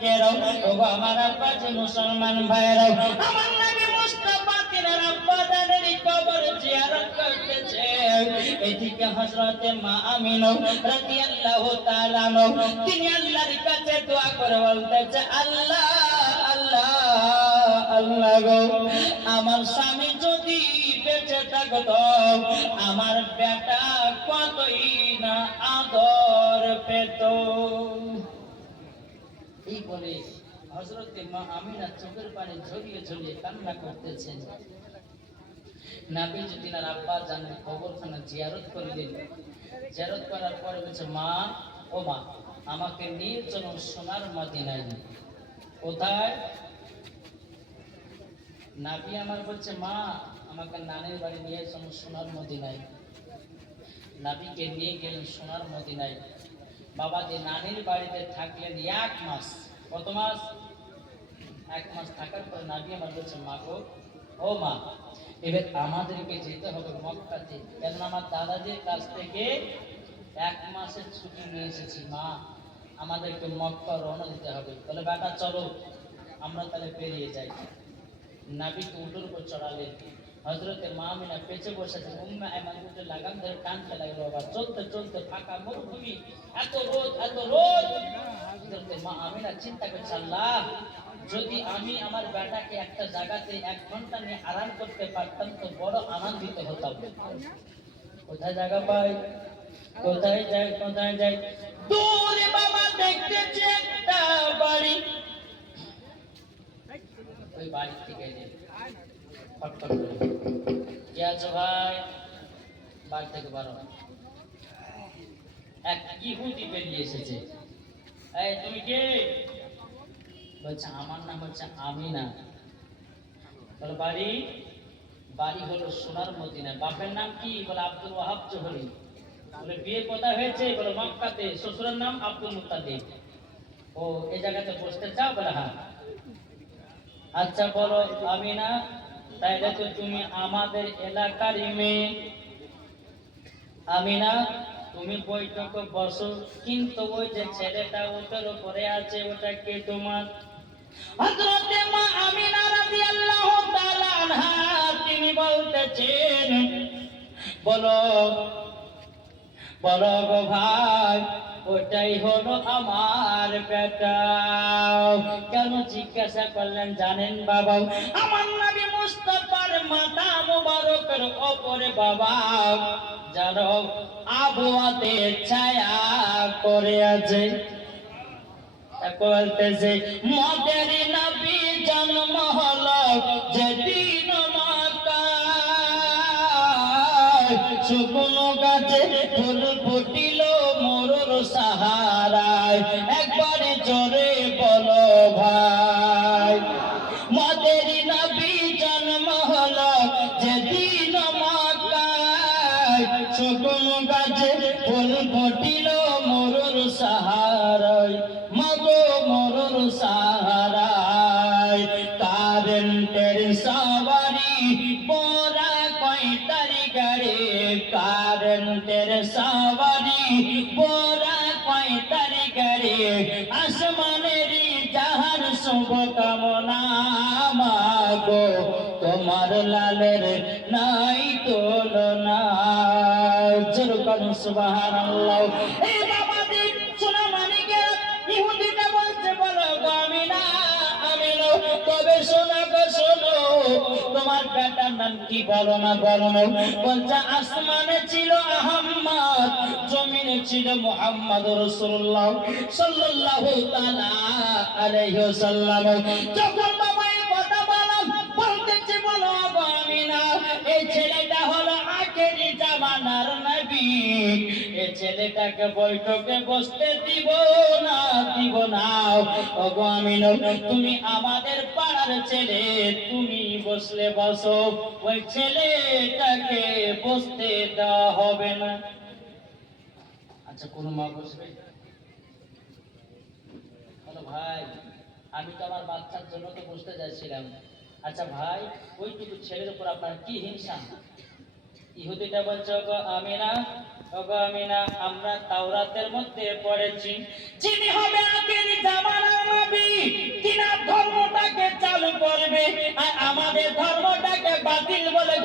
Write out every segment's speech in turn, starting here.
মালিকেরাও, ওগো আমার আব্বাজি মুসলমান ভাইরাও, আমার নবী মুস্তাফা তিনার আব্বা জানের কবর জিয়ারত করতেছে। এদিকে হযরতে মা আমিনা রাদিয়াল্লাহু তাআলা তিনি আল্লাহর কাছে দোয়া করে বলতেছে, আল্লাহ আল্লাহ আল্লাহ গো, আমার স্বামী যদি বেঁচে থাকতো, আমার বেটা কতই না আদর পেত। এই বলে হযরতে মা আমিনা চোখের পানি ঝরিয়ে ঝরিয়ে কান্না করতেছেন। নবী যদি না আব্বা জানের কবরখানা জিয়ারত করলেন। জিয়ারত করার পরে বলছে, মা ও মা, আমাকে নিয়ে চলুন সোনার মদিনায়। কোথায়? নবী আমার বলছে, মা আমাকে নানির বাড়ি নিয়ে চলুন সোনার মদিনায়। নবীকে নিয়ে গেলেন সোনার মদিনায়। বাবা যে নানির বাড়িতে থাকলেন 1 মাস। কত মাস? 1 মাস থাকার পর নবী আমার বলছে, মা গো, ও মা, এবার আমাদেরকে যেতে হবে মক্কাতে, কেন আমার দাদাজির কাছ থেকে 1 মাসের ছুটি নিয়ে এসেছি। মা, আমাদেরকে মক্কা রওনা দিতে হবে। বলে, বেটা চলো, আমরা তাহলে বেরিয়ে যাই। নবীকে উটের উপর চড়ালেন। হযরতে মা আমিনা পেছনে বসেছে। উম্মে আইমান উটে লাগাম ধরে টানতে লাগলো। বাবা চলতে চলতে ফাঁকা মরুভূমি, এত রোদ এত রোদ। হযরতে মা আমিনা চিন্তা করছে, আল্লাহ, যদি আমি আমার বেটাকে একটা জায়গাতে 1 ঘন্টা নিয়ে আরাম করতে পারতাম তো বড় আনন্দিত হতাম। কোথায় জায়গা পাই, কোথায় যাই কোথায় যাই। দূরে বাবা দেখতেছে একটা বাড়ি। ওই বাড়ি থেকে ফটফট করে, কে আছো ভাই? বাড়ি থেকে বারো। এক ইহুদি বেরিয়ে এসেছে। এই তুমি কে? বলছে, আমার নাম হচ্ছে আমিনা। বলে, বাড়ি? বাড়ি হলো সোনার মদিনা। বাপের নাম কি? বলে, আব্দুল ওয়াহাব জোহরি। বলে, বিয়ে কোথায় হয়েছে? বলে, মক্কাতে। শ্বশুরের নাম আব্দুল মুত্তালিব। ও, এই জায়গাতে বসতে চাও? বলে, হ্যাঁ। আচ্ছা বলো আমিনা, তাইলে তো তুমি আমাদের এলাকারই মেয়ে। আমিনা, তুমি বৈঠকে বসো, কিন্তু ওই যে ছেলেটা উটের উপরে আছে, ওটা কে তোমার? হযরতে মা আমিনা রাদিয়াল্লাহু তাআলা আনহা তিনি বলতেছেন, বলো বলো গো ভাই, ওটাই হলো আমার বেটা। কেন জিজ্ঞাসা করলেন জানেন বাবা? আমার নবী মুস্তাফার মাথা মুবারকের উপরে বাবা যারা আবহাওয়াতে ছায়া করে আছে, বলতেছে, মদের নবী জন্ম হলো যেদিন মক্কায়, শুকনো গাছে ফুল ফুটিল মরুর সাহারায়। একবারে জোরে বলো ভাই, মদের নবী জন্ম হলো যেদিন মক্কায়, শুকনো গাছে ফুল ফুটিল মরুর সাহারায়। মাগো মরুর সাহারায়, কারেন্টের সওয়ারি পোরা কয়টারি গাড়ি, কারেন্টের সওয়ারি পোরা কয়টারি গাড়ি, আসমানের যাহার শুভ কামনা। মাগো তোমার লালের নাই তুলনা। যেরকম সুবহানাল্লাহ। এই বাবাজি শোনা মানিকের ইহুদিটা বলছে, বলো গো আমিনা, আমিনা, তবে শোনা গো শোনো, তোমার বেটার নাম কি? বলো না বলো না। বলছে, আসমানে ছিল আহমদ, জমিনে ছিল মুহাম্মদ রাসূলুল্লাহ সাল্লাল্লাহু তাআলা আলাইহি ওয়াসাল্লাম। যখন বাবা এই কথা বললাম, বলতেছে, বলো গো আমিনা, এই ছেলেটা হলো আখেরি জামানার নবী। এই ছেলেটাকে বৈঠকে বসতে দিব না, দিব না। ওগো আমিনা, তুমি আমাদের পাড়ার ছেলে, তুমি বসলে বসো, ওই ছেলেটাকে বসতে দেওয়া হবে না। আচ্ছা, কোন মা বসবে? বলো, ভাই আমি তো আমার বাচ্চার জন্য তো বসতে যাচ্ছিলাম। আচ্ছা ভাই, ওইটুকু ছেলের উপর আপনার কি হিংসা? ইহুদিটা বলছে, ওগো আমিনা, ওগো আমিনা, আমরা তাওরাতের মধ্যে পড়েছি যিনি হবে আখেরি জামানার নবী,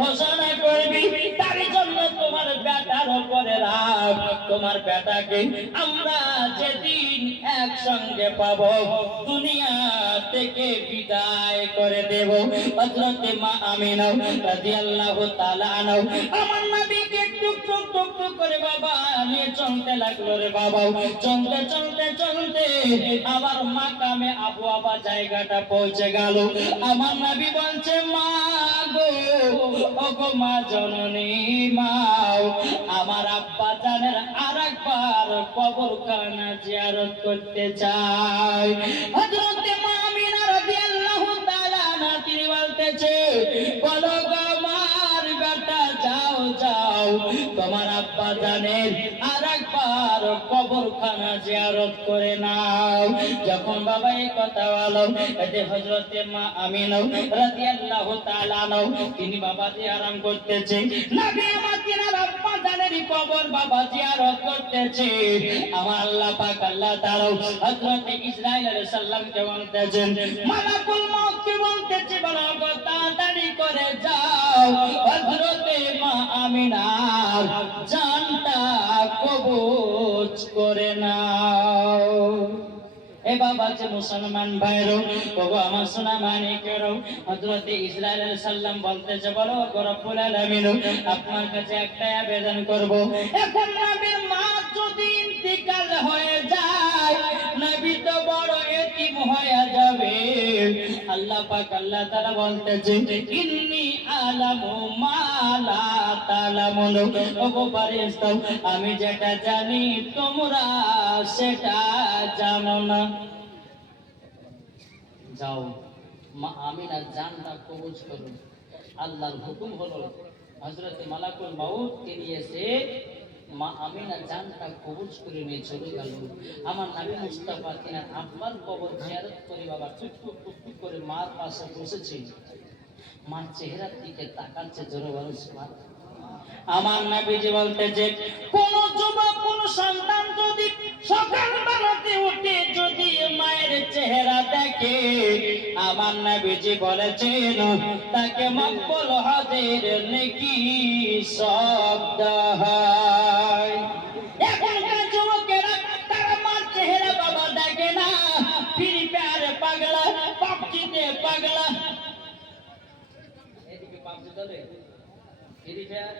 ঘোষণা করবি তার জন্য তোমার বেটার উপরে রাগ, তোমার বেটাকে আমরা যেদিন একসঙ্গে পাবো দুনিয়া থেকে বিদায় করে দেব। হযরতে মা আমিনা রাদিয়াল্লাহু তাআলা আনহা আমার নবীকে টুক টুক টুক টুক করে বাবা নিয়ে চলতে লাগলো রে বাবা। চলতে চলতে চলতে আবার মাকামে আবু আবা জায়গাটা পৌঁছে গেল। আমার নবী বলছে মা গো, ওগো মা জননী মা, আমার আব্বা জানের আরেকবার কবরখানা জিয়ারত করতে চাই। হযরতে মা আমিনা রাদিয়াল্লাহু তাআলা আনহা তিনি বলতেছে বলো গো আমার বেটা যাও যাও তোমার আব্বা জানের আরেকবার কবরখানা জিয়ারত করে নাও। যখন বাবা এই কথা বলো এতে হযরতে মা আমিনা রাদিয়াল্লাহু তাআলা আনহা তিনি বাবা জিয়ারত করতেছে। নবী আমার তিনার আব্বা জানের কবর বাবা জিয়ারত করতেছে। আমার আল্লাহ পাক আল্লাহ তাআলা হযরতে ইসরাইল আলাইহিস সালামকে বলতেছেন মালাকুল মউত কে বলতেছে বলো গো তাড়াতাড়ি করে যাও হযরতে মা আমিনার জানটা কবজ করে নাও। এ বাবা যে মুসলমান ভাইরো ওগো আমার সোনা মানিকেরো হযরতে ইসরাইল আলাইহিস সালাম বলতেছে বলো গো রব্বুল আলামিন আপনার কাছে একটা আবেদন করব। এখন নবীর মা যদি ইন্তিকাল হয়ে যায় নবী তো বড় এতিম হয়ে যাবে। আল্লাহ পাক আল্লাহ তাআলা বলতেছে ইন্নী আলামু মা লা তালামুন, ওগো ফেরেশতা আমি যেটা জানি তোমরা সেটা জানো না। যাও মা আমিনার জানটা কবজ করো। আল্লাহর হুকুম হলো হযরতে মালাকুল মউত কে নিয়েছে মা আমিনার জানটা কবজ করে নিয়ে চলে গেল। আমার নবী মুস্তাফা তিনার আব্বার কবর জিয়ারত করে বাবা টুক টুক টুক টুক করে মার পাশে বসেছে। মার চেহারার দিকে তাকাচ্ছে জোরে বলো সুবহানাল্লাহ। আমার নবীজি বলতেছে কোন যুবক কোন সন্তান যদি সকালবেলাতে উঠে যদি মায়ের চেহারা দেখে আমার নবীজি বলেছেন তাকে মকবুল হজের নেকি সব দেওয়া হয়। এখনকার যুবকেরা তারা মার চেহারা বাবা দেখে না, ফ্রি ফায়ার পাগলা, পাবজিতে পাগলা। এদিকে পাবজি চলে ফ্রি ফায়ার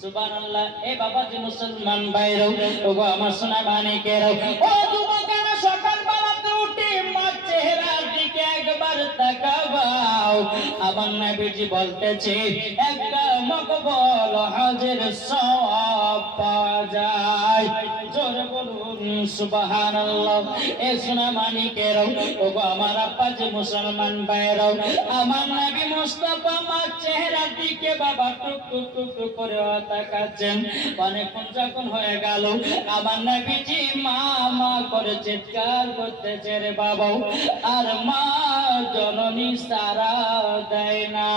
সুবহানাল্লাহ। এ বাবা যে মুসলমান ভাইরা ওগো আমার সোনা মানিকেরা ও যুবকেরা সকালবেলাতে উঠে মার চেহারার দিকে একবার তাকাও। আমার নবীজি বলতেছে একটা মকবুল হজের সওয়াব পাওয়া যায়। জোরে বলুন সুবহানাল্লাহ। এ সোনা মানিকেরা ওগো আমার আব্বা যে মুসলমান ভাইরা আমার নবী মুস্তাফা মার চেহারার দিকে বাবা টুক টুক টুক টুক করে তাকাচ্ছেন। অনেকক্ষণ যখন হয়ে গেল আমার নবীজি মা মা করে চিৎকার করতেছে রে বাবা, আর মা জননী সারা দেয় না,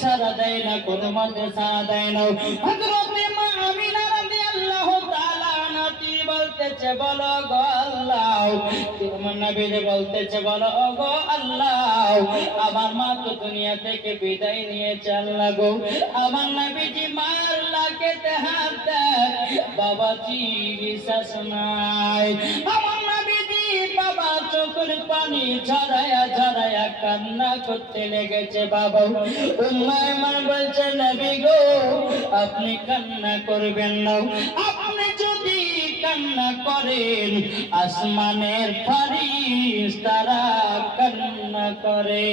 সারা দেয় না, কোনো মতে সারা দেয় না। হযরতে মা আমিনা রাদিয়াল্লাহু তাআলা আনহা তিনি বলতেছে বলো গো আল্লাহ, তোমার নবী বলতেছে বলো গো আল্লাহ আমার মা তো দুনিয়া থেকে বিদায় নিয়ে চল লাগো। আমার নবীজি মার লাগেতে হাত বাবাজি বিশ্বাস নাই। আমার নবীজি বাবা চোখের পানি ঝরায়া ঝরায়া কান্না করতে লেগেছে। বাবা উম্মে আমার বলছে নবী গো আপনি কান্না করবেন না, আপনি যদি কান্না করেন আসমানের ফেরেশতারা কান্না করে।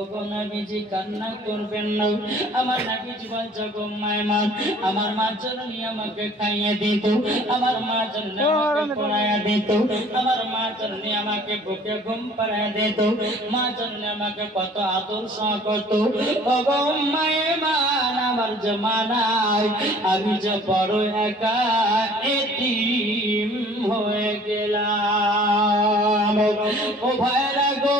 ওগো নবীজি কান্না করবেন না। আমার নবীজি বলছে গো মায়েমা আমার মা জননী আমাকে খাইয়ে দিত, আমার মা জননী আমাকে পড়াইয়া দিত, আমার মা জননী আমাকে বুকে ঘুম পাড়াইয়া দিত, মা জননী আমাকে কত আদর সহ করত। ওগো মায়েমা আমার জমানায় আমি যে বড় একা এতিম হয়ে গেলাম। ও ভাইরা গো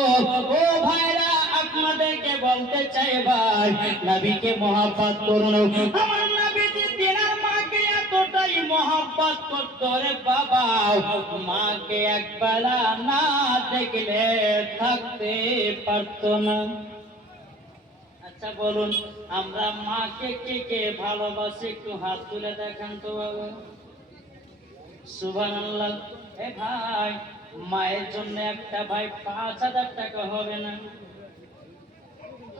ও ভাইরা আপনাদেরকে বলতে চাই ভাই নবীকে মহব্বত করুন। আমার নবীজি তিনার মাকে এতটাই মোহব্বত করতো রে বাবা, মাকে একবেলা না দেখলে থাকতে পারতো না। আচ্ছা বলুন, আমরা মাকে কে কে ভালোবাসি? একটু হাত তুলে দেখান তো বাবা। সুবহানাল্লাহ। এ ভাই, মায়ের জন্য একটা ভাই 5,000 টাকা হবে না?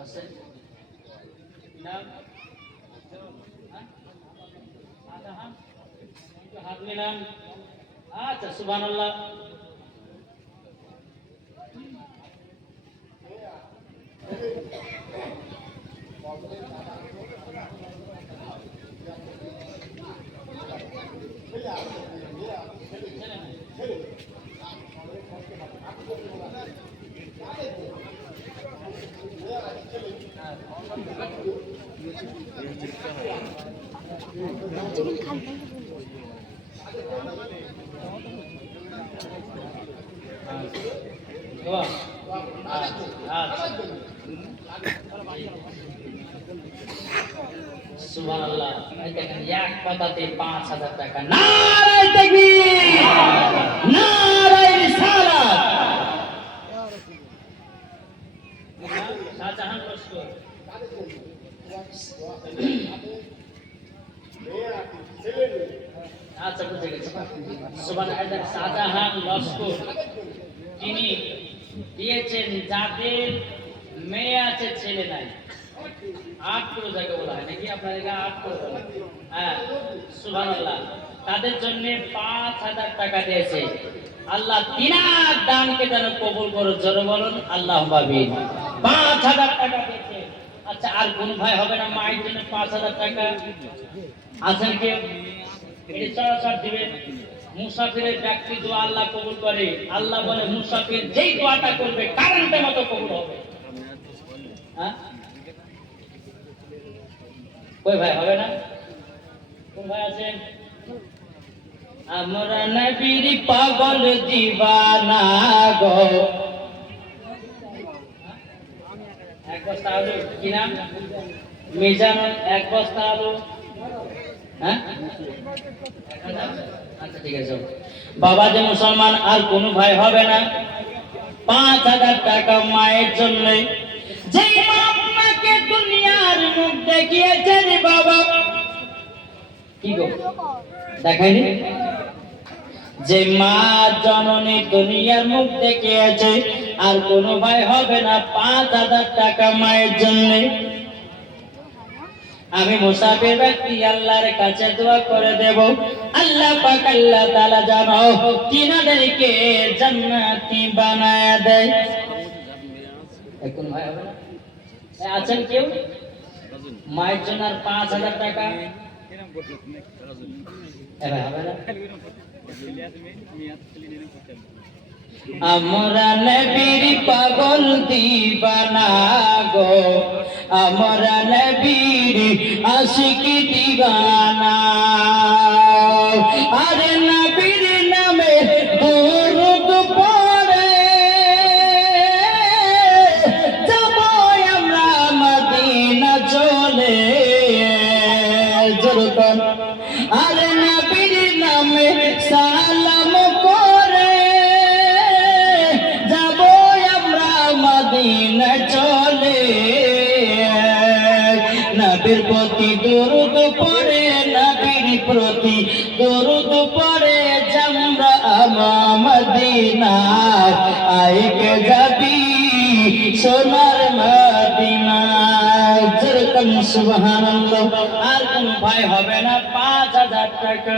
আছে না? হাত মিলান। আচ্ছা, সুবহানাল্লাহ। সুবহানাল্লাহ। এই দেখেন, এক কথাতে 5,000 টাকা। নারায়ে তাকবীর, নারায়ে রিসালাত। শাহজাহান লস্কর। আচ্ছা, বুঝে গেছি। সুবহানাল্লাহ। শাহজাহান লস্কর তিনি দিয়েছেন যাদের মেয়ে আছে ছেলে নাই। 8 করে যাকে বলা হয় নাকি, আপনার এখানে 8 করে বলা। হ্যাঁ, সুবহানাল্লাহ। তাদের জন্য 5,000 টাকা দিয়েছে। আল্লাহ তিনার দানকে যেন কবুল করে, জোরে বলুন আল্লাহুম্মা আমিন। 5,000 টাকা দিয়েছে। আচ্ছা, আর কোন ভাই হবে না মায়ের জন্য 5,000 টাকা? আছেন কেউ? এটি সরাসরি দিবেন। মুসাফিরের ব্যক্তি দোয়া আল্লাহ কবুল করে। আল্লাহ বলে মুসাফির যেই দোয়াটা করবে কারেন্টের মতো কবুল হবে। হ্যাঁ, কই ভাই হবে না? কোন ভাই আছেন? আমরা নবীর পাগল দিওয়ানা গো। এক বস্তা আলু, কি নাম? মিজানুল। এক বস্তা আলু। হ্যাঁ, আচ্ছা ঠিক আছে। বাবা যে মুসলমান, আর কোন ভাই হবে না? 5,000 টাকা মায়ের জন্য। যে মা আপনাকে দুনিয়ার মুখ দেখিয়েছে রে বাবা, কি গো দেখাইনি? যে মা জননী দুনিয়ার মুখ দেখিয়েছে, আর কোন ভাই হবে না? 5,000 টাকা মায়ের জন্য। আমি মুসাফির ব্যক্তি আল্লাহর কাছে দোয়া করে দেব, আল্লাহ পাক আল্লাহ তাআলা যেন তিনাদেরকে জান্নাতি বানায় দেয়। এখন ভাই হবে না? আছেন কেউ মায়ের জন্য আর 5,000 টাকা? এবার হবে না? আমরা নবীর পাগল দিওয়ানা গো, আমরা নবীর আশিক দিওয়ানা। আরে নবীর নামে দরুদ পড়ে যাব আমরা মদিনা চলে। জোরকন আরে নবীর নামে সালাম করে যাব আমরা মদিনা চলে। নবীর প্রতি দরুদ পড়ে, নবীর প্রতি দরুদ পড়ে আমরা মদিনা। আইকে যাবি সোনার মদিনা। যেরকম সুবহানাল্লাহ। আর কোন ভাই হবে না? 5,000 টাকা।